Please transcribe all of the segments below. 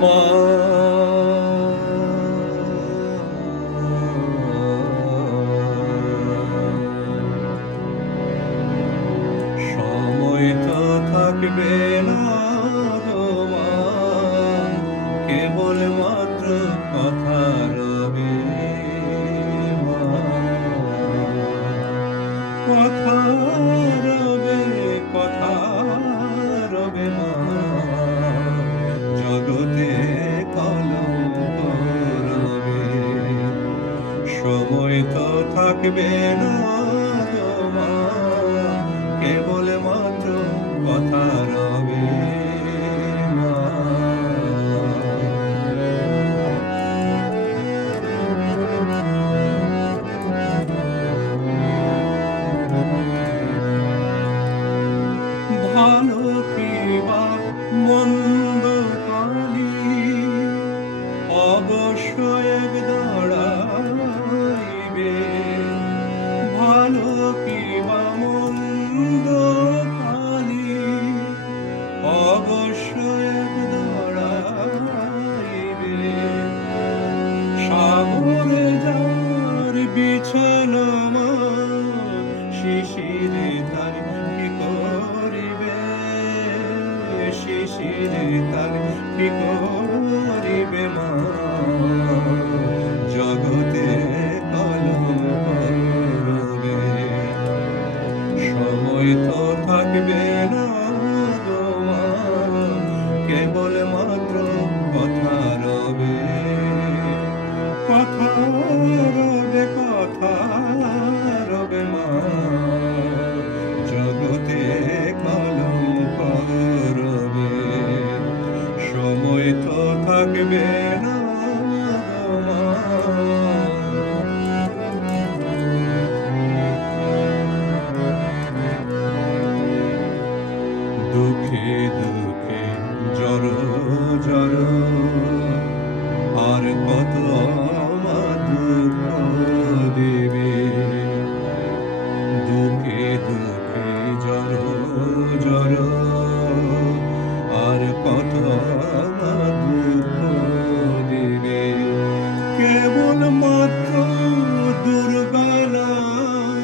মা সময় তো থাকবে না গো মা, কেবল মাত্র কথা রবে মা, কথা রবে, কথা রবে মা, জগতে কলঙ্ক রবে। সময় তো থাকবে না গো মা, কেবল মাত্র কথা রবে মা। ভালো কি বা মন্দ কালি অবশ্য এক দাঁড়াইবে, ভালো কি বা মন্দ কালি অবশ্য এক দাঁড়াইবে। সাগরে যার বিছানো মা, শিশিরে তার কি করিবে, শিশিরে তার কি করিবে মা, জগতে কলঙ্ক রবে। সময় তো থাকবে না গো মা, কেবল মাত্র কথা রবে, কথা রবে, কথা রবে মা, জগতে কলঙ্ক রবে। সময় তো থাকবে না গো মা। দুঃখে দুঃখে জড়ো জড়ো আর কত মা দুঃখ দেবে, দুঃখে দুঃখে জড়ো জড়ো আর কত মা দুঃখ দেবে। কেবল মাত্র দুর্গা নাম,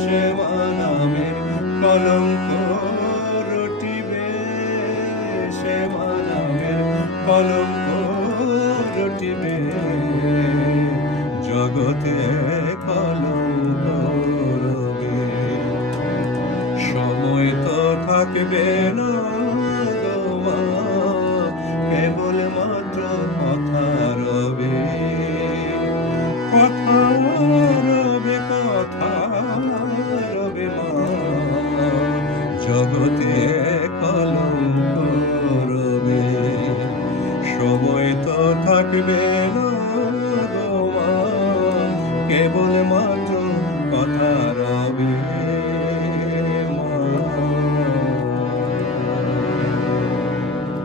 সে মা নামের কলঙ্ক রটিবে, সে মা নামের কলঙ্ক রটিবে, জগতে কলঙ্ক রবে। সময় তো থাকবে না গো মা, কেবল মাত্র কথা রবে, কথা রবে, কথা রবে মা, জগতে কলঙ্ক রবে। সময় তো থাকবে না গো মা, কেবল মাত্র কথা